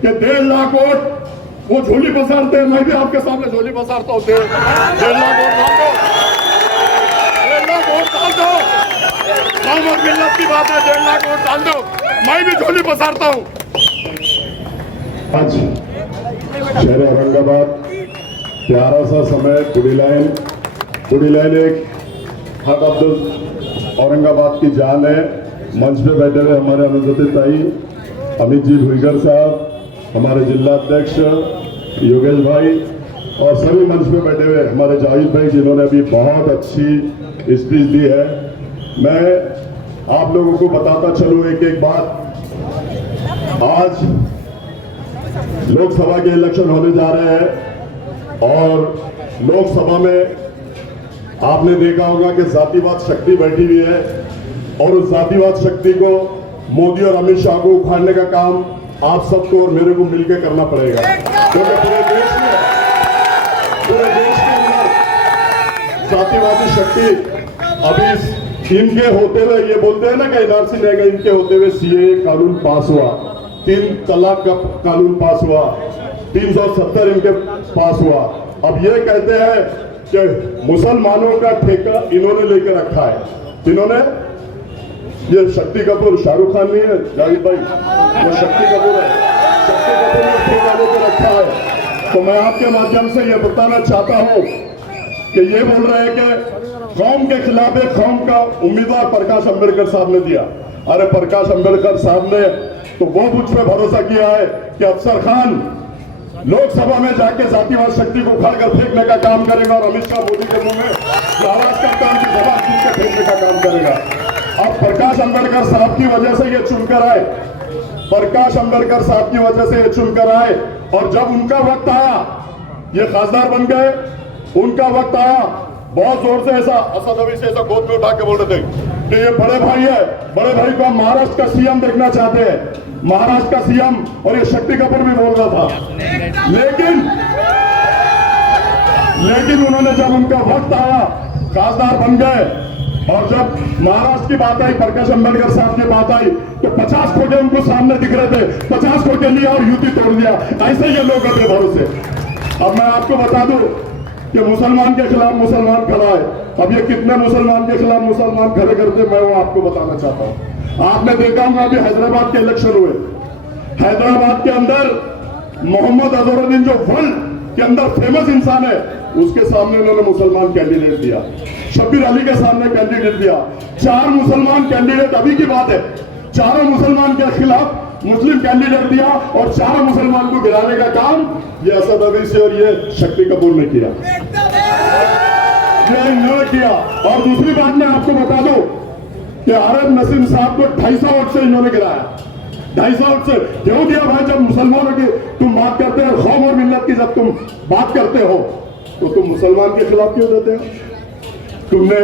कि 1.5 लाख वोट वो झोली पसारते हैं, मैं भी आपके सामने झोली पसारता हूँ। 1.5 लाख वोट डाल दो, 1.5 लाख वोट डाल दो। कौम और मिल्लत की बात है, 1.5 लाख वोट डाल दो, मैं भी झोली पसारता हूँ। आज शहर औरंगाबाद प्यारा सा समय, बुढ़ी लाइन एक हार्ट ऑफ द औरंगाबाद की जान है। मंच पे बैठे हुए हमारे अनुजोती ताई, अमित जी भुईगर साहब, हमारे जिला अध्यक्ष योगेश भाई और सभी मंच पे बैठे हुए हमारे जावेद भाई, जिन्होंने अभी बहुत अच्छी स्पीच दी है। मैं आप लोगों को बताता चलूं एक एक बात। आज लोकसभा के इलेक्शन होने जा रहे हैं और लोकसभा में आपने देखा होगा कि जातिवाद शक्ति बैठी हुई है और उस जातिवाद शक्ति को मोदी और अमित शाह को उखाड़ने का काम आप सबको और मेरे को मिलकर करना पड़ेगा, क्योंकि पूरे देश में अंदर जातिवादी शक्ति अभी इनके होते हुए, ये बोलते हैं ना कि एनआरसी रहेगा, इनके होते हुए सीए कानून पास हुआ, 3 तलाक का कानून पास हुआ, 370 इनके पास हुआ। अब ये कहते हैं कि मुसलमानों का ठेका इन्होंने लेकर रखा है। इन्होंने, ये शक्ति कपूर, शाहरुख खान नहीं है जावेद भाई, वो शक्ति कपूर है। शक्ति कपूर ने ठेका लेकर रखा है। तो मैं आपके माध्यम से ये बताना चाहता हूं कि ये बोल रहे हैं कि कौम के खिलाफ एक कौम का उम्मीदवार प्रकाश अंबेडकर साहब ने दिया। अरे प्रकाश अंबेडकर साहब ने तो वो मुझ पर भरोसा किया है कि अफसर खान लोकसभा में जाके जातिवाद शक्ति को उखाड़ कर फेंकने का काम करेगा और अमित शाह मोदी के मुंह में महाराज करता की जवाब छीन के फेंकने का काम करेगा। अब प्रकाश अंबेडकर साहब की वजह से ये चुनकर आए, प्रकाश अंबेडकर साहब की वजह से ये चुनकर आए और जब उनका वक्त आया, ये खासदार बन गए, उनका वक्त आया, बहुत जोर से ऐसा असद अवी से ऐसा गोद में उठा के बोल रहे थे कि ये बड़े भाई है, बड़े भाई को हम महाराष्ट्र का सीएम देखना चाहते हैं, महाराष्ट्र का सीएम। और ये शक्ति कपूर भी बोल रहा था, लेकिन उन्होंने जब उनका वक्त आया, खासदार बन गए और जब महाराष्ट्र की बात आई, प्रकाश अंबेडकर साहब की बात आई, तो 50 खोटे उनको सामने दिख रहे थे, 50 खोटे लिया और युति तोड़ दिया। ऐसे ये लोग अपने भरोसे। अब मैं आपको बता दूं कि मुसलमान के खिलाफ मुसलमान खड़ा है। अब ये कितने मुसलमान के खिलाफ मुसलमान खड़े करते, मैं वो आपको बताना चाहता हूं। आपने देखा होगा अभी हैदराबाद के इलेक्शन हुए, हैदराबाद के अंदर मोहम्मद अजहरुद्दीन जो वर्ल्ड के अंदर फेमस इंसान है, उसके सामने उन्होंने मुसलमान कैंडिडेट दिया, शब्बीर अली के सामने कैंडिडेट दिया। 4 मुसलमान कैंडिडेट, अभी की बात है, चारों मुसलमान के खिलाफ मुस्लिम कैंडिडेट दिया और चारों मुसलमान को गिराने का काम ये असद अवी से और ये शक्ति कपूर ने किया, ये इन्होंने किया। और दूसरी बात मैं आपको बता दूं कि आरब नसीम साहब को 250 वोट से इन्होंने गिराया, 250 वोट से। क्यों दिया भाई? जब मुसलमानों की तुम बात करते हो, कौम और मिल्लत की जब तुम बात करते हो, तो तुम मुसलमान के खिलाफ क्यों देते हो? तुमने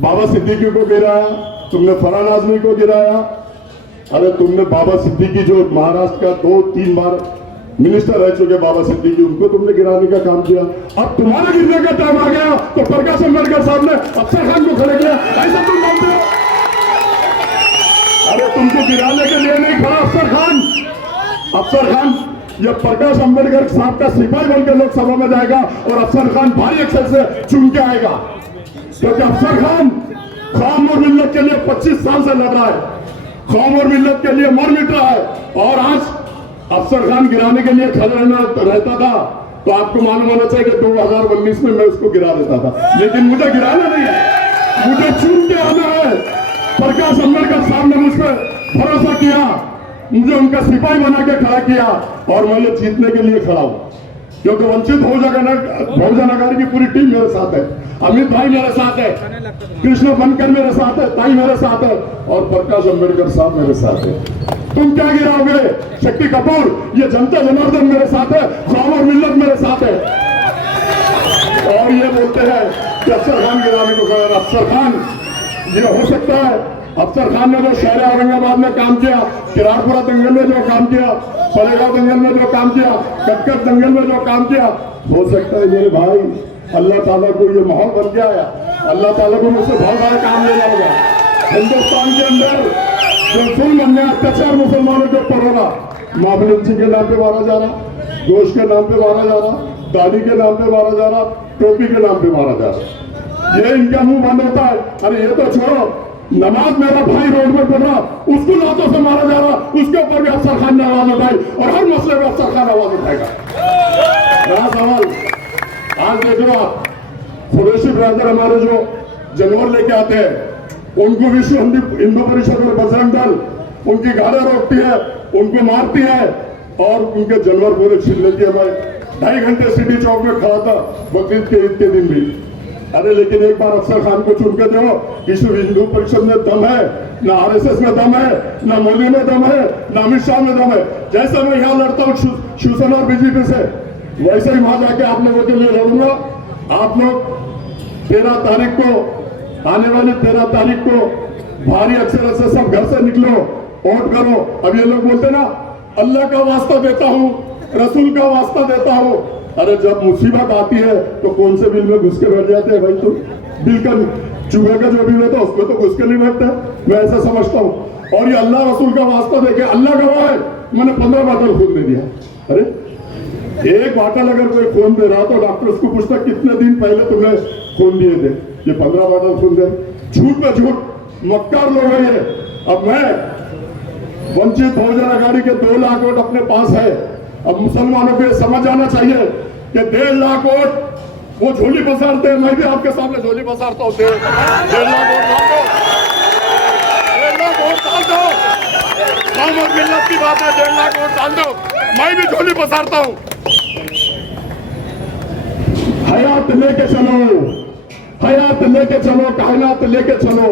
बाबा सिद्दीकी को गिराया, तुमने फरहान आजमी को गिराया। अरे तुमने बाबा सिद्दीकी जो महाराष्ट्र का 2-3 बार मिनिस्टर रह चुके बाबा सिद्दीकी, उनको तुमने गिराने का काम किया। अब तुम्हारा गिरने का टाइम आ गया तो प्रकाश अंबेडकर साहब ने अफसर खान को खड़े किया, ऐसा तुम बोलते हो? अरे तुमको गिराने के लिए नहीं खड़ा अफसर खान। अफसर खान ये प्रकाश अंबेडकर साहब का सिपाही बनकर लोकसभा में जाएगा और अफसर खान भारी अक्षर से चुन के आएगा, क्योंकि अफसर खान कौम और मिल्लत के लिए 25 साल से लड़ रहा है, कौम और मिल्लत के लिए मर मिट रहा है। और आज अफसर खान गिराने के लिए खड़ा रहता था तो आपको मालूम होना चाहिए कि 2019 में मैं उसको गिरा देता था, लेकिन मुझे गिराना नहीं है, मुझे चुन के आना है। प्रकाश अंबेडकर साहब ने मुझ पर भरोसा किया, मुझे उनका सिपाही बना के खड़ा किया और मैं ये जीतने के लिए खड़ा हूं, क्योंकि वंचित बहुजन अघाड़ी की पूरी टीम मेरे साथ है, अमित भाई मेरे साथ है, कृष्ण बनकर मेरे साथ है, ताई मेरे साथ है और प्रकाश अंबेडकर साहब मेरे साथ है। तुम क्या गिराओगे? शक्ति कपूर, ये जनता जनार्दन मेरे साथ है, कौम और मिल्लत मेरे साथ है। और ये बोलते हैं कि अफसर खान गिराने को कहा। अफसर खान ये हो सकता है, अफसर खान ने जो शहर औरंगाबाद में काम किया, किरारपुरा दंगल में जो काम किया, पलेगांव दंगल में जो काम किया, कटकट दंगल में जो काम किया, हो सकता है मेरे भाई अल्लाह ताला को ये माहौल बन गया है, अल्लाह ताला को मुझसे बहुत बड़ा काम लेना होगा। हिंदुस्तान के अंदर जो जुल्म अन्याय अत्याचार मुसलमानों के ऊपर होगा, मामलूची के नाम पे मारा जा रहा, गोश्त के नाम पे मारा जा रहा, दाढ़ी के नाम पे मारा जा रहा, टोपी के नाम पे मारा जा रहा। ये इनका मुंह बंद होता है। अरे ये तो छोड़ो, नमाज मेरा भाई रोड में पढ़ रहा, उसको लातों से मारा जा रहा, उसके ऊपर भी अफसर खान ने आवाज उठाई और हर मसले में अफसर खान आवाज उठाएगा। मेरा सवाल, आज देख लो आप, कुरैशी ब्रदर हमारे जो जानवर लेके आते हैं, उनको विश्व हिंदू परिषद और बजरंग दल उनकी गाड़ियां रोकती है, उनको मारती है और उनके जानवर पूरे छीन लेती है। मैं 2.5 घंटे सिटी चौक में खड़ा था बकरीद के ईद के दिन भी। अरे लेकिन एक बार अफसर खान को चुन के दो, विश्व हिंदू परिषद में दम है, ना आरएसएस में दम है, ना मोदी में दम है, ना अमित शाह में दम है। जैसे मैं यहाँ लड़ता हूँ शिवसेना और बीजेपी से, वैसे ही वहां जाके आप लोगों के लिए लड़ूंगा। आप लोग 13 तारीख को, आने वाली 13 तारीख को भारी अक्षर से सब घर से निकलो, वोट करो। अब ये लोग बोलते ना, अल्लाह का वास्ता देता हूँ, रसूल का वास्ता देता हूँ। अरे जब मुसीबत आती है तो कौन से बिल में घुस के बैठ जाते हैं भाई? तुम बिल का चूहे का जो बिल होता है उसमें तो घुस के नहीं बैठते। मैं ऐसा समझता हूँ। और ये अल्लाह रसूल का वास्ता देके, अल्लाह गवाह है, मैंने 15 बाटल खून दे दिया। अरे एक बाटल अगर कोई खून दे रहा तो डॉक्टर उसको पूछता कितने दिन पहले तुमने खून दिए थे? ये 15 बाटल खून दे। झूठ पे झूठ, मक्कार लोग है ये। अब मैं वंचित बहुजन आघाड़ी के 2 लाख वोट अपने पास है। अब मुसलमानों को ये समझ जाना चाहिए कि 1.5 लाख वोट वो झोली पसारते हैं। मैं भी आपके सामने झोली पसारता हूँ। 1.5 लाख वोट डाल दो, 1.5 लाख वोट डाल दो। कौम और मिल्लत की बात है, 1.5 लाख वोट डाल दो। मैं भी झोली पसारता हूँ। हयात लेके चलो, हयात लेके चलो, कायनात लेके चलो।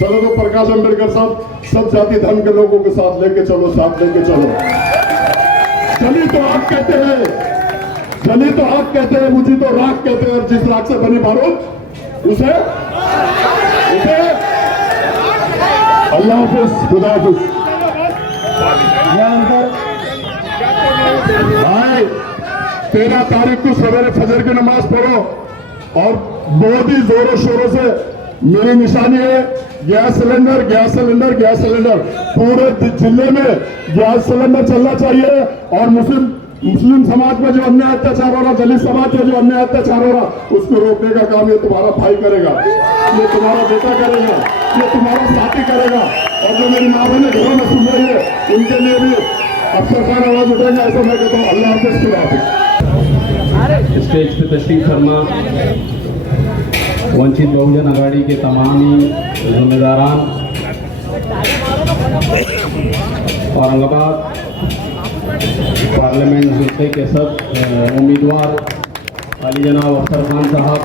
चलो तो प्रकाश अम्बेडकर साहब, सब जाति धर्म के लोगों के साथ लेके चलो, साथ लेके चलो। चली तो आग कहते हैं, चली तो आग कहते हैं, मुझे तो राख कहते हैं। जिस राख से बनी बारूद उसे अल्लाह हाफिज, खुदा हाफिज। भाई 13 तारीख को सवेरे फजर की नमाज पढ़ो और बहुत ही जोरों शोरों से मेरी निशानी है gas cylinder, gas cylinder, gas cylinder. पूरे जिले में गैस सिलेंडर चलना चाहिए। और मुस्लिम समाज में जो अन्याय अत्याचार हो रहा, दलित समाज में जो अन्याय अत्याचार हो रहा, उसको रोकने का काम ये तुम्हारा भाई करेगा, ये तुम्हारा बेटा करेगा, ये तुम्हारा साथी करेगा। और जो मेरी माँ बहने घरों में सुन रही है, उनके लिए भी अफसर खान आवाज उठाएंगे। ऐसा मैं कहता हूँ। अल्लाह हाफिज, खुदा हाफिज। स्टेज पे तशरीफ फरमा वंचित बहुजन आघाड़ी के तमाम ही जिम्मेदारान, औरंगाबाद पार्लियामेंट हल्के के सब उम्मीदवार, अली जनाब अफसर खान साहब,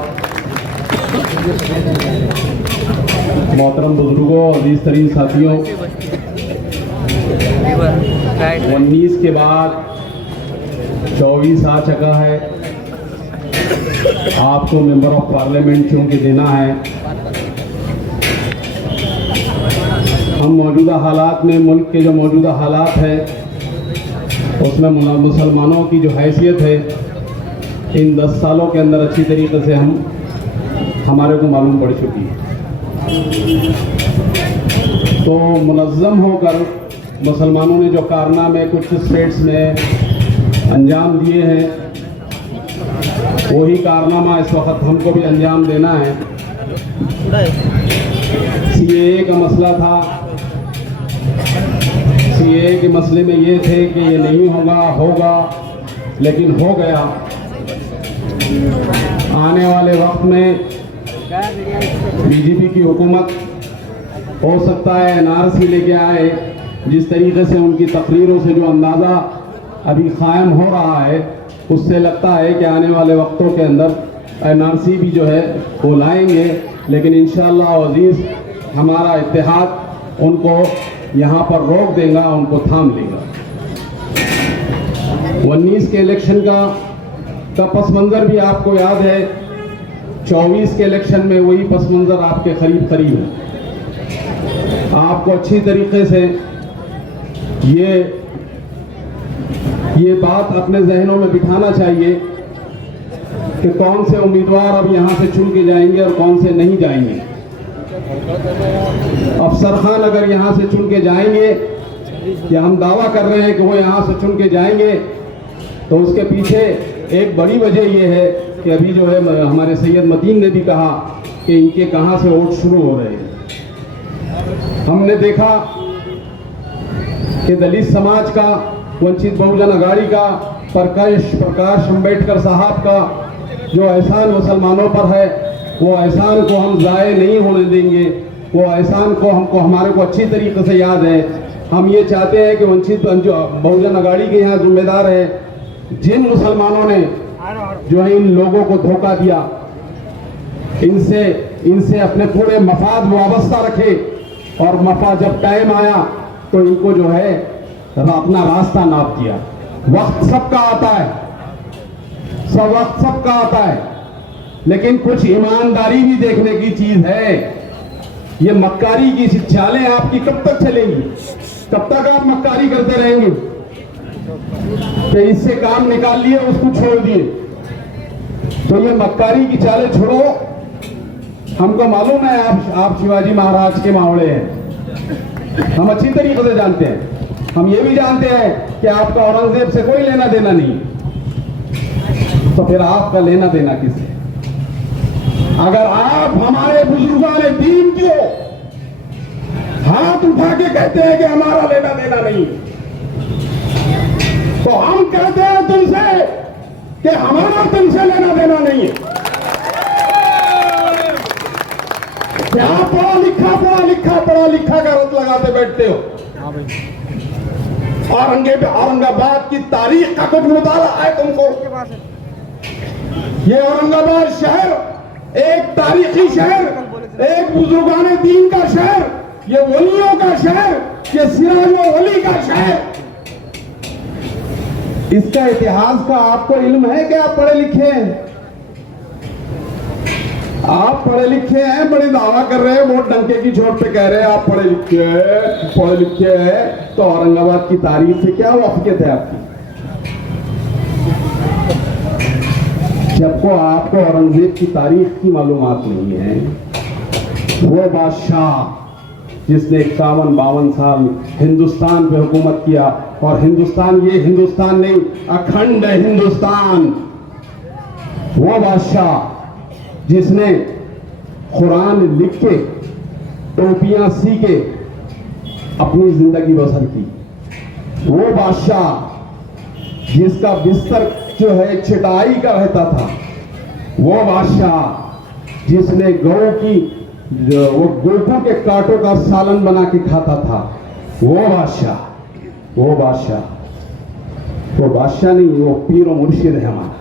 मोहतरम बुजुर्गों, अजीज तरीन साथियों, 19 के बाद 24 आ चुका है। आपको मेंबर ऑफ पार्लियामेंट चुन के देना है। हम मौजूदा हालात में, मुल्क के जो मौजूदा हालात है उसमें मुसलमानों की जो हैसियत है, इन 10 सालों के अंदर अच्छी तरीके से हमारे को मालूम पड़ चुकी है। तो मुनज़्ज़म होकर मुसलमानों ने जो कारनामे कुछ स्टेट्स में अंजाम दिए हैं, वही कारनामा इस वक्त हमको भी अंजाम देना है। सीएए का मसला था, सीएए के मसले में ये थे कि ये नहीं होगा, लेकिन हो गया। आने वाले वक्त में बीजेपी की हुकूमत हो सकता है एनआरसी लेके आए। जिस तरीके से उनकी तकरीरों से जो अंदाज़ा अभी कायम हो रहा है, उससे लगता है कि आने वाले वक्तों के अंदर एनआरसी भी जो है वो लाएंगे। लेकिन इंशाअल्लाह अज़ीज़ हमारा इत्तेहाद उनको यहाँ पर रोक देगा, उनको थाम लेगा। 19 के इलेक्शन का पस मंज़र भी आपको याद है। 24 के इलेक्शन में वही पस मंज़र आपके करीब है। आपको अच्छी तरीके से ये बात अपने जहनों में बिठाना चाहिए कि कौन से उम्मीदवार अब यहाँ से चुन के जाएंगे और कौन से नहीं जाएंगे। अफसर खान अगर यहाँ से चुन के जाएंगे कि हम दावा कर रहे हैं कि वो यहाँ से चुन के जाएंगे, तो उसके पीछे एक बड़ी वजह ये है कि अभी जो है हमारे सैयद मतीन ने भी कहा कि इनके कहाँ से वोट शुरू हो रहे हैं। हमने देखा कि दलित समाज का, वंचित बहुजन अघाड़ी का, प्रकाश अम्बेडकर साहब का जो एहसान मुसलमानों पर है, वो एहसान को हम ज़ाये नहीं होने देंगे। वो एहसान को हमारे को अच्छी तरीके से याद है। हम ये चाहते हैं कि वंचित बहुजन अघाड़ी के यहाँ जिम्मेदार है, जिन मुसलमानों ने जो है इन लोगों को धोखा दिया, इनसे अपने पूरे मफाद वाबस्ता रखे, और मफाद जब टाइम आया तो इनको जो है अपना रास्ता नाप दिया। वक्त सबका आता है, वक्त सबका आता है, लेकिन कुछ ईमानदारी भी देखने की चीज है। ये मक्कारी की चालें आपकी कब तक चलेंगी? कब तक आप मक्कारी करते रहेंगे कि इससे काम निकाल लिए उसको छोड़ दिए? तो ये मक्कारी की चालें छोड़ो। हमको मालूम है आप शिवाजी महाराज के मावड़े हैं, हम अच्छी तरीके से जानते हैं। हम ये भी जानते हैं कि आपका औरंगजेब से कोई लेना देना नहीं, तो फिर आपका लेना देना किससे? अगर आप हमारे बुजुर्गाने दीन को हाथ उठा के कहते हैं कि हमारा लेना देना नहीं, तो हम कहते हैं तुमसे कि हमारा तुमसे लेना देना नहीं है। क्या पढ़ा लिखा का रट लगाते बैठते हो? औरंगाबाद की तारीख का कुछ मुताला है तुमको? ये औरंगाबाद शहर एक तारीखी शहर, एक बुजुर्गाने दीन का शहर, ये वलियों का शहर, ये सिराजो वली का शहर। इसका इतिहास का आपको इल्म है कि आप पढ़े लिखे हैं? आप पढ़े लिखे हैं, बड़े दावा कर रहे हैं, वोट डंके की चोट पे कह रहे हैं आप पढ़े लिखे हैं, तो औरंगाबाद की तारीख से क्या वाकियत है आपकी? जबको आपको औरंगजेब की तारीख की मालूमात नहीं है। वो बादशाह जिसने 51-52 साल हिंदुस्तान पे हुकूमत किया, और हिंदुस्तान ये हिंदुस्तान नहीं, अखंड हिंदुस्तान। वो बादशाह जिसने कुरान लिख के, टोपियां सी के अपनी जिंदगी बसर की। वो बादशाह जिसका बिस्तर जो है चटाई का रहता था। वो बादशाह जिसने गौ की वो गोटों के कांटों का सालन बना के खाता था। वो बादशाह नहीं, वो पीर और मुर्शिद है हमारा,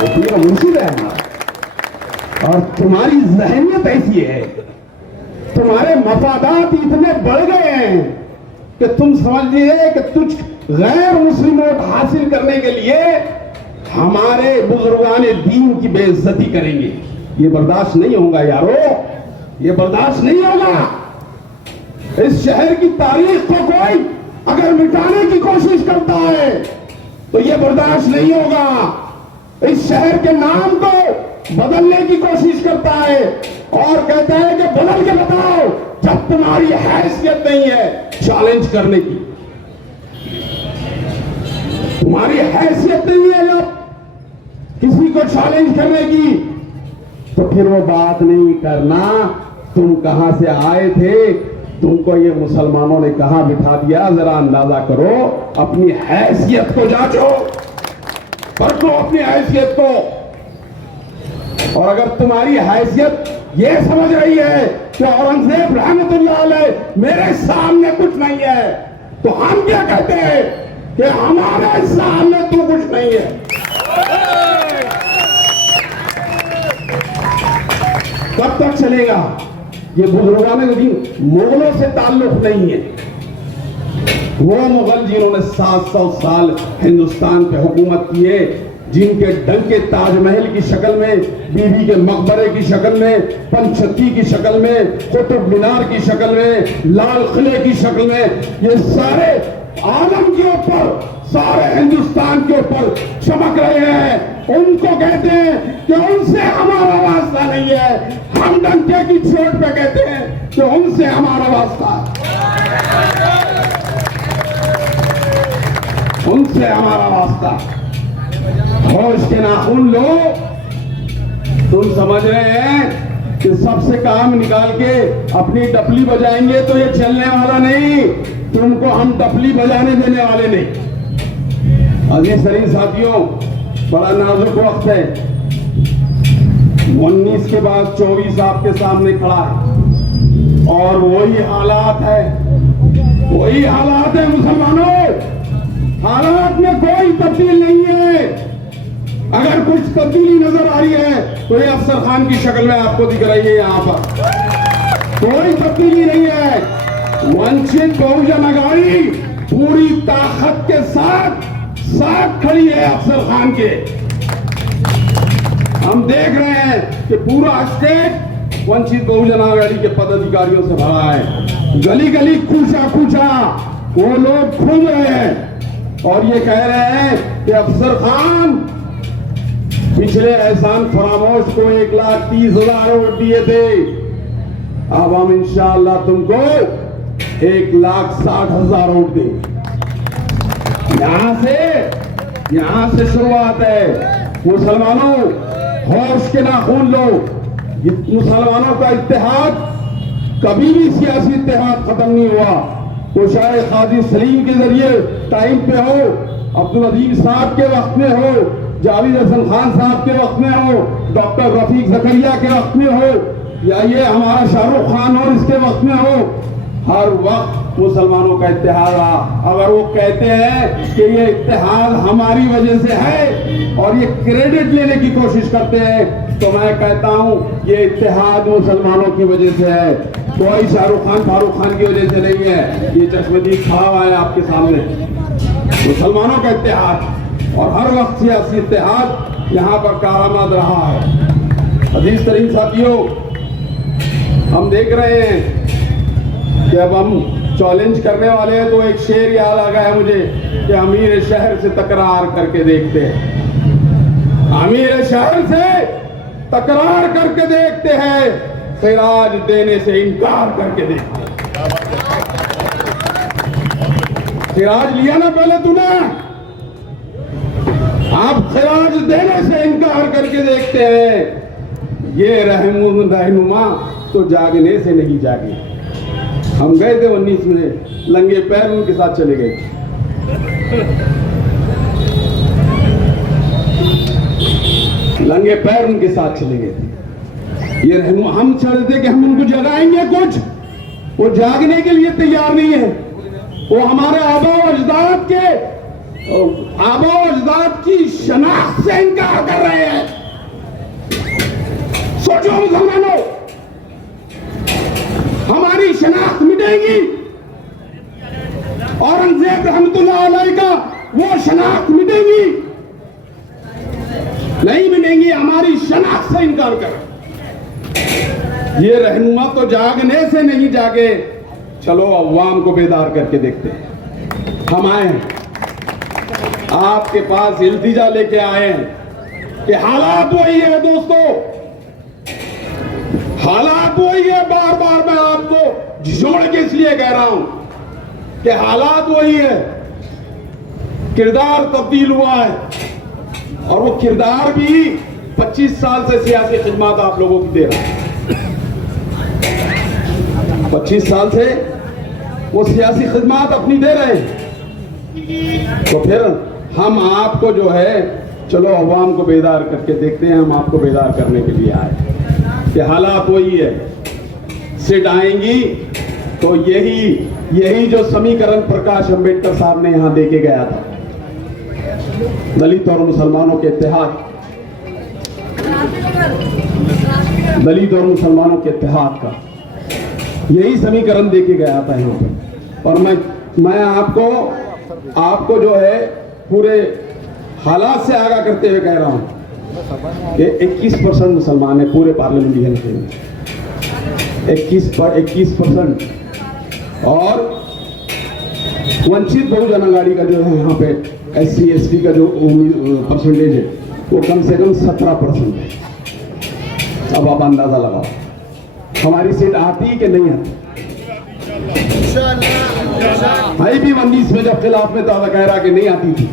वो पीर और मुर्शिद है हमारा। और तुम्हारी ज़हनियत ऐसी है, तुम्हारे मफादात इतने बढ़ गए हैं कि तुम समझ लिए कि तुझ गैर मुस्लिम वोट हासिल करने के लिए हमारे बुजुर्गाने दीन की बेइज्जती करेंगे। ये बर्दाश्त नहीं होगा यारो, ये बर्दाश्त नहीं होगा। इस शहर की तारीख को कोई अगर मिटाने की कोशिश करता है तो ये बर्दाश्त नहीं होगा। इस शहर के नाम को बदलने की कोशिश करता है और कहता है कि बदल के बताओ, जब तुम्हारी हैसियत नहीं है चैलेंज करने की, तुम्हारी हैसियत नहीं है जब किसी को चैलेंज करने की, तो फिर वो बात नहीं करना। तुम कहां से आए थे? तुमको ये मुसलमानों ने कहां बिठा दिया? जरा अंदाजा करो, अपनी हैसियत को जांचो, परखो अपनी हैसियत को। और अगर तुम्हारी हैसियत ये समझ रही है कि औरंगजेब रहमतुल्लाह अलैह मेरे सामने कुछ नहीं है, तो हम क्या कहते हैं कि हमारे सामने तू कुछ नहीं है। कब तक चलेगा ये बुजुर्गाने दीन? मुगलों से ताल्लुक नहीं है। वो मुगल जिन्होंने 700 साल हिंदुस्तान पे हुकूमत किए, जिनके डंके ताजमहल की शक्ल में, बीबी के मकबरे की शक्ल में, पंचतकी की शक्ल में, कुतुब मीनार की शक्ल में, लाल किले की शक्ल में, ये सारे आलम के ऊपर, सारे हिंदुस्तान के ऊपर चमक रहे हैं। उनको कहते हैं कि उनसे हमारा वास्ता नहीं है। हम डंके की चोट पे कहते हैं कि उनसे हमारा वास्ता है। तुमसे हमारा वास्ता, होश के नाखून लो। तुम समझ रहे हैं कि सबसे काम निकाल के अपनी डपली बजाएंगे तो ये चलने वाला नहीं, तुमको हम डपली बजाने देने वाले नहीं। अजीज तरीन साथियों, बड़ा नाजुक वक्त है। 19 के बाद 24 आपके सामने खड़ा है और वही हालात है, वही हालात है मुसलमानों। हालात में कोई तब्दील नहीं है। अगर कुछ तब्दीली नजर आ रही है तो ये अफसर खान की शक्ल में आपको दिख रही है। यहाँ पर कोई तब्दीली नहीं है। वंचित बहुजन अघाड़ी पूरी ताकत के साथ खड़ी है अफसर खान के। हम देख रहे हैं कि पूरा स्टेट वंचित बहुजन अघाड़ी के पदाधिकारियों से भरा है। गली गली कूचा वो लोग घूम रहे हैं और ये कह रहे हैं कि अफसर खान पिछले एहसान फरामोश को 1,30,000 वोट दिए थे, अब हम इंशाअल्लाह तुमको 1,60,000 वोट दें। यहां से शुरुआत है। मुसलमानों, होश के नाखून लो। मुसलमानों का इत्तेहाद कभी भी सियासी इत्तेहाद खत्म नहीं हुआ। वो शायद काजी सलीम के जरिए टाइम पे हो, अब्दुल अजीज साहब के वक्त में हो, जावेद हसन खान साहब के वक्त में हो, डॉक्टर रफीक जकरिया के वक्त में हो, या ये हमारा शाहरुख खान और इसके वक्त में हो, हर वक्त मुसलमानों का इत्तेहाद रहा। अगर वो कहते हैं कि ये इत्तेहाद हमारी वजह से है और ये क्रेडिट लेने की कोशिश करते हैं, तो मैं कहता हूं ये इत्तेहाद मुसलमानों की वजह से है, कोई शाहरुख खान फारूक खान की वजह से नहीं है। ये चश्मदीद खड़ा हुआ है आपके सामने, मुसलमानों का इत्तेहाद, और हर वक्त सियासी इत्तेहाद यहाँ पर कारआमद रहा है। अजीज तरीन साथियों, हम देख रहे हैं कि अब हम चैलेंज करने वाले हैं, तो एक शेर याद आ गया मुझे कि अमीर शहर से तकरार करके देखते हैं। अमीर शहर से तकरार करके देखते हैं, खिराज देने से इनकार करके देखते हैं। खिराज लिया ना पहले तूने, आप खिराज देने से इनकार करके देखते हैं। ये रहनुमा तो जागने से नहीं जागे। हम गए थे 19 में, लंगे पैर उनके साथ चले गए। लंगे पैर उनके साथ चले गए थे। ये रहनुमा, हम चाहते थे कि हम उनको जगाएंगे कुछ, वो जागने के लिए तैयार नहीं है। वो हमारे आबा अजदाद की शनाख्त से इनकार कर रहे हैं। सोचो मुसलमानों, हमारी शनाख्त मिटेगी, औरंगजेब रहमतुल्लाह अलैह का वो शनाख्त मिटेगी? नहीं मिलेंगी। हमारी शनाख्त से इनकार कर। ये रहनुमा तो जागने से नहीं जागे। चलो अवाम को बेदार करके देखते हैं। हम आए हैं आपके पास, इल्तिजा लेके आए हैं कि हालात वही है दोस्तों, हालात वही है। बार बार मैं आपको जोड़ के इसलिए कह रहा हूं कि हालात वही है। किरदार तब्दील हुआ है, और वो किरदार भी 25 साल से सियासी खिदमत आप लोगों की दे रहा है। 25 साल से वो सियासी खिदमत अपनी दे रहे हैं। तो फिर हम आपको जो है, चलो अवाम को बेदार करके देखते हैं। हम आपको बेदार करने के लिए आए कि हालात वही है। सीट आएंगी तो यही जो समीकरण प्रकाश अंबेडकर साहब ने यहां देके गया था, दलित और मुसलमानों के इत्तेहाद, दलित और मुसलमानों के इत्तेहाद का यही समीकरण देके गया था यहाँ पे। और मैं आपको जो है पूरे हालात से आगाह करते हुए कह रहा हूं कि 21% मुसलमान है पूरे पार्लियामेंट में, 21%। और वंचित बहुजन अघाड़ी का जो है यहाँ पे SC ST का जो परसेंटेज है वो कम से कम 17% है। अब आप अंदाजा लगाओ हमारी सीट आती कि नहीं आती। भाई भी 19 में जब खिलाफ में दावा कह रहा कि नहीं आती थी,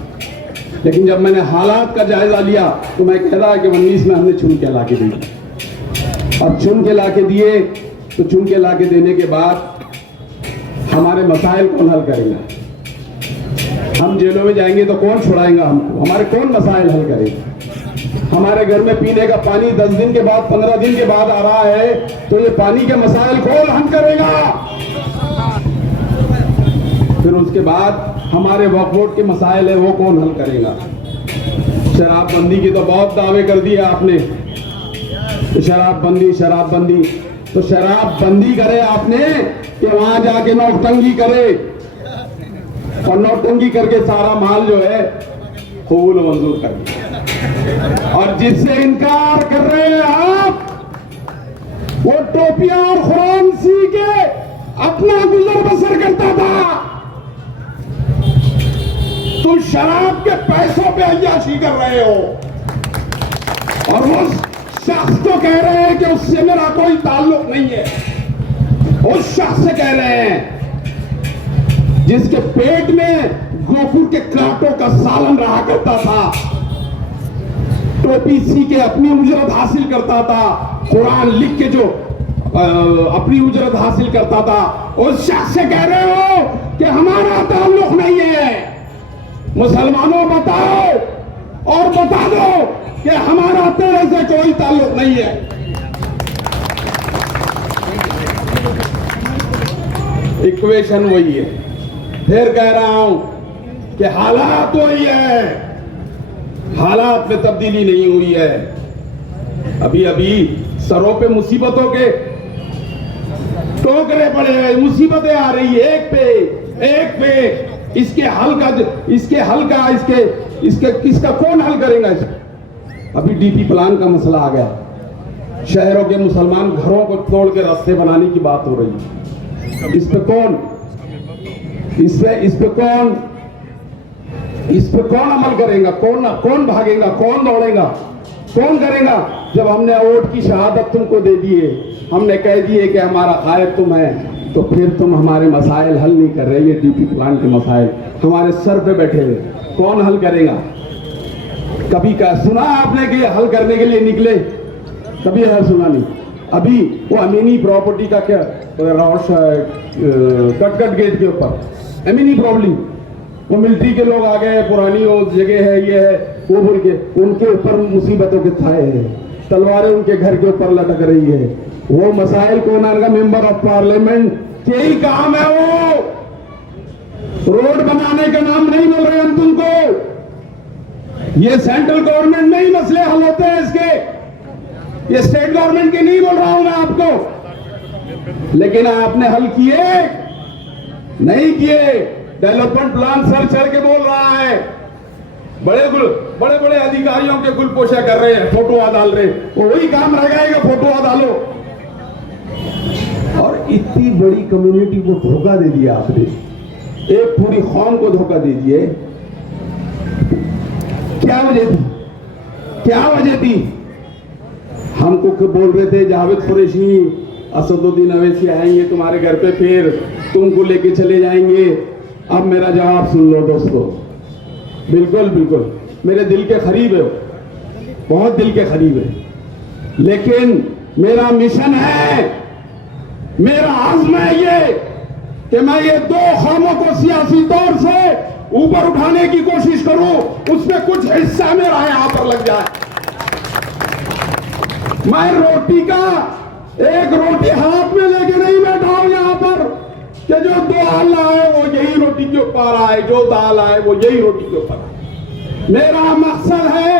लेकिन जब मैंने हालात का जायजा लिया तो मैं कह रहा कि 19 में हमने चुन के ला के दी। अब चुन के ला के दिए तो चुन के ला के देने के बाद हमारे मसाइल कौन हल करेगा? हम जेलों में जाएंगे तो कौन छुड़ाएगा हमको? हमारे कौन मसाइल हल करेगा? हमारे घर में पीने का पानी 10 दिन के बाद 15 दिन के बाद आ रहा है, तो ये पानी के मसाइल कौन हल करेगा? फिर उसके बाद हमारे वक्फ बोर्ड के मसाइल है, वो कौन हल करेगा? शराबबंदी की तो बहुत दावे कर दिए आपने, तो शराबबंदी तो शराबबंदी करे आपने कि वहां जाके नौटंकी करे, और नौटंकी करके सारा माल जो है कबूल मंजूर कर दिया। और जिससे इनकार कर रहे हैं आप, वो टोपियां और खुरान सी के अपना गुजर बसर करता था, तुम शराब के पैसों पे अय्याशी कर रहे हो। और वो शख्स तो कह रहे हैं कि उससे मेरा कोई ताल्लुक नहीं है, उस शख्स से कह रहे हैं जिसके पेट में गोकुल के कांटों का सालन रहा करता था, टोपी सी के अपनी उजरत हासिल करता था, कुरान लिख के जो अपनी उजरत हासिल करता था, उस शख्स से कह रहे हो कि हमारा ताल्लुक नहीं है। मुसलमानों बताओ और बता दो कि हमारा तेरे से कोई ताल्लुक नहीं है। इक्वेशन वही है। फिर कह रहा हूं कि हालात वही है, हालात में तब्दीली नहीं हुई है। अभी अभी सरों पे मुसीबतों के टोकरे पड़े हैं, मुसीबतें आ रही है एक पे। इसके किसका कौन हल करेगा? अभी डीपी प्लान का मसला आ गया, शहरों के मुसलमान घरों को तोड़ के रास्ते बनाने की बात हो रही है। इस पे कौन अमल करेगा? कौन भागेगा? कौन दौड़ेगा? कौन करेगा? जब हमने वोट की शहादत तुमको दे दिए, हमने कह दिए कि हमारा कायद तुम है, तो फिर तुम हमारे मसाइल हल नहीं कर रहे। ये डीपी प्लान के मसाइल हमारे सर पे बैठे हुए, कौन हल करेगा? कभी क्या सुना आपने कि हल करने के लिए निकले? कभी है सुना नहीं। अभी वो अमीनी प्रॉपर्टी का क्या कटकट गेट के ऊपर अमीनी प्रॉब्लम, वो मिलिट्री के लोग आ गए, पुरानी वो जगह है, ये है वो बोल के उनके ऊपर मुसीबतों के छाए हैं, तलवारें उनके घर के ऊपर लटक रही है। वो मसाइल कौन आएगा? मेंबर ऑफ पार्लियामेंट के ही काम है। वो रोड बनाने का नाम नहीं बोल रहे हम तुमको, ये सेंट्रल गवर्नमेंट में ही मसले हल होते हैं इसके, ये स्टेट गवर्नमेंट के नहीं बोल रहा हूं मैं आपको। लेकिन आपने हल किए नहीं किए? डेवलपमेंट प्लान सर चढ़ के बोल रहा है, बड़े अधिकारियों के गुलपोशा कर रहे हैं, फोटो डाल रहे हैं, वो वही काम रह जाएगा, फोटो डालो। और इतनी बड़ी कम्युनिटी को धोखा दे दिया आपने, एक पूरी कौम को धोखा दे दिए। क्या वजह थी? हमको बोल रहे थे जावेद कुरैशी, असदुद्दीन अवैसी आएंगे तुम्हारे घर पे, फिर तुमको लेके चले जाएंगे। अब मेरा जवाब सुन लो दोस्तों, बिल्कुल मेरे दिल के करीब है, बहुत दिल के करीब है। लेकिन मेरा मिशन है, मेरा आज़्म है ये कि मैं ये दो कौमों को सियासी तौर से ऊपर उठाने की कोशिश करूं, उसमें कुछ हिस्सा मेरा यहां पर लग जाए। मैं रोटी का एक रोटी हाथ में लेके नहीं बैठा हूं यहां पर कि जो दाल आए वो यही रोटी के ऊपर आए, जो दाल आए वो यही रोटी के ऊपर आए। मेरा मकसद है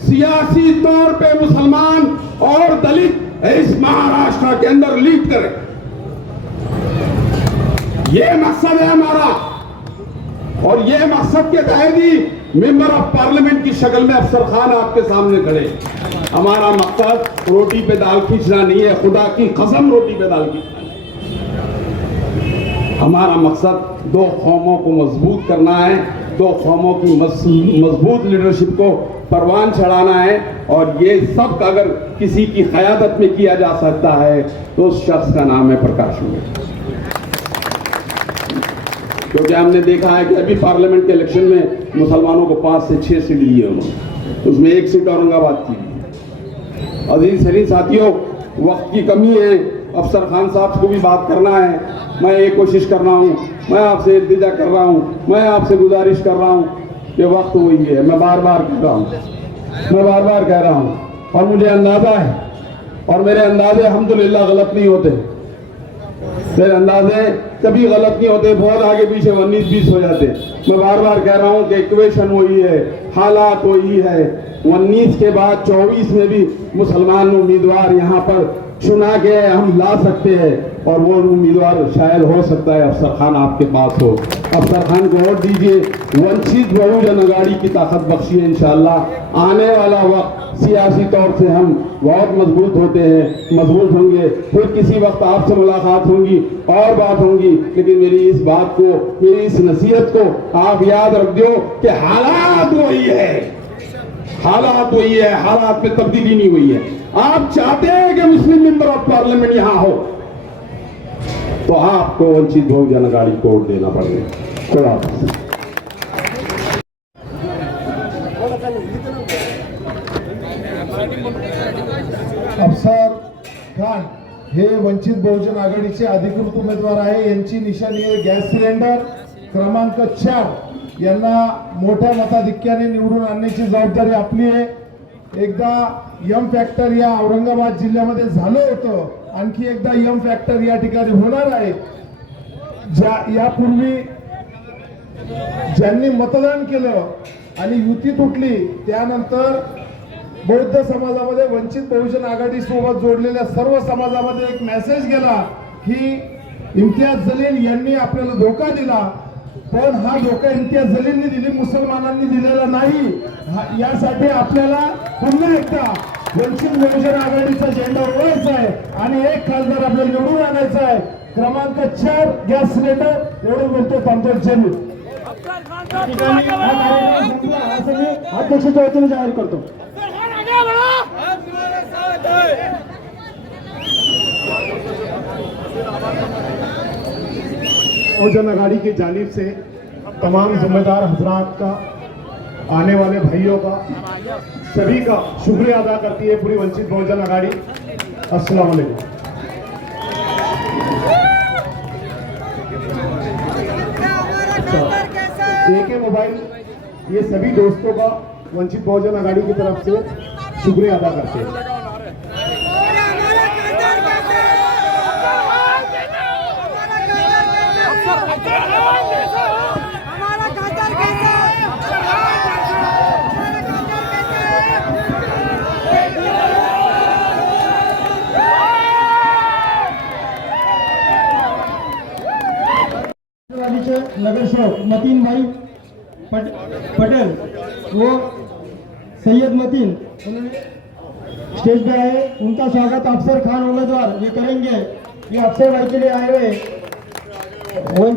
सियासी तौर पे मुसलमान और दलित इस महाराष्ट्र के अंदर लीड करें, ये मकसद है हमारा। और ये मकसद के तहत ही मेंबर ऑफ पार्लियामेंट की शक्ल में अफसर खान आपके सामने खड़े। हमारा मकसद रोटी पे दाल खींचना नहीं है, खुदा की कसम रोटी पे दाल खींचना नहीं। हमारा मकसद दो कौमों को मजबूत करना है, दो कौमों की मजबूत लीडरशिप को परवान चढ़ाना है। और ये सब अगर किसी की क़यादत में किया जा सकता है तो उस शख्स का नाम है प्रकाश। क्योंकि हमने देखा है कि अभी पार्लियामेंट के इलेक्शन में मुसलमानों को 5 से 6 सीट दी है उन्होंने, उसमें 1 सीट औरंगाबाद की। अजीज शरीफ साथियों, वक्त की कमी है, अफसर खान साहब को भी बात करना है। मैं ये कोशिश कर रहा हूँ, मैं आपसे इल्तिजा कर रहा हूँ, मैं आपसे गुजारिश कर रहा हूँ कि वक्त वही है। मैं बार बार कह रहा हूँ और मुझे अंदाज़ा है, और मेरे अंदाजे अल्हम्दुलिल्लाह गलत नहीं होते, मेरे अंदाजे कभी गलत नहीं होते, बहुत आगे पीछे 19-20 हो जाते। मैं बार बार कह रहा हूँ कि इक्वेशन वही है, हालात वही है। 19 के बाद 24 में भी मुसलमान उम्मीदवार यहाँ पर चुना के हम ला सकते हैं, और वो उम्मीदवार शायद हो सकता है अफसर खान आपके पास हो। अफसर खान को वोट दीजिए, वंचित बहुजन अघाड़ी की ताकत बख्शिए। इंशाअल्लाह आने वाला वक्त सियासी तौर से हम बहुत मजबूत होते हैं, मजबूत होंगे। फिर किसी वक्त आपसे मुलाकात होगी और बात होगी, लेकिन मेरी इस बात को, मेरी इस नसीहत को आप याद रख दो कि हालात वही है, हालात वही है, हालात में तब्दीली नहीं हुई है। आप चाहते हैं कि मुस्लिम मेंबर ऑफ पार्लियामेंट यहां हो, तो आपको वंचित बहुजन अघाड़ी को वोट देना पड़ेगा। खुदा हाफिज़। अफसर खान हे वंचित बहुजन आघाडीचे अधिकृत उमेदवार आहे। यांची निशाणी आहे गॅस सिलेंडर क्रमांक 4। यांना मोठ्या मताधिक्याने निवडून आणण्याची जबाबदारी आपली आहे। एकदा यम फॅक्टर या औरंगाबाद जिल्ह्यामध्ये झालं होतं, आणखी एकदा यम फॅक्टर या ठिकाणी होणार आहे। यापूर्वी ज्यांनी मतदान केलं आणि युती तुटली, त्यानंतर बौद्ध समाजामध्ये वंचित बहुजन आघाडी सोबत जोडलेल्या सर्व समाजामध्ये एक मेसेज गेला की इम्तियाज जलील यांनी आपल्याला धोका दिला, पण हा धोका इम्तियाज जलीलने दिली, मुसलमानांनी दिलेला नाही। यासाठी आपल्याला पुन्हा एकदा वंचित बहुजन आघाडीचा झेंडा ओढायचा आहे आणि एक खासदार आपल्याला निवडून आणायचा आहे। क्रमांक 4 गॅस सिलेंडर एवढं बोलतो पंतप्रधान जमीन अध्यक्षाच्या वतीने जाहीर करतो। बहुजन आघाड़ी की जानिब से तमाम जिम्मेदार हजरात का, आने वाले भाइयों का, सभी का शुक्रिया अदा करती है पूरी वंचित बहुजन आघाड़ी। अस्सलाम वालेकुम। AK मोबाइल ये सभी दोस्तों का वंचित बहुजन आघाड़ी की तरफ से शुक्रिया अदा करते हैं। नगर सेवक मतीन भाई पटेल वो सैयद मतीन स्टेज पे आए, उनका स्वागत अफसर खान उम्मीदवार ये करेंगे। ये अफसर भाई के लिए आए हुए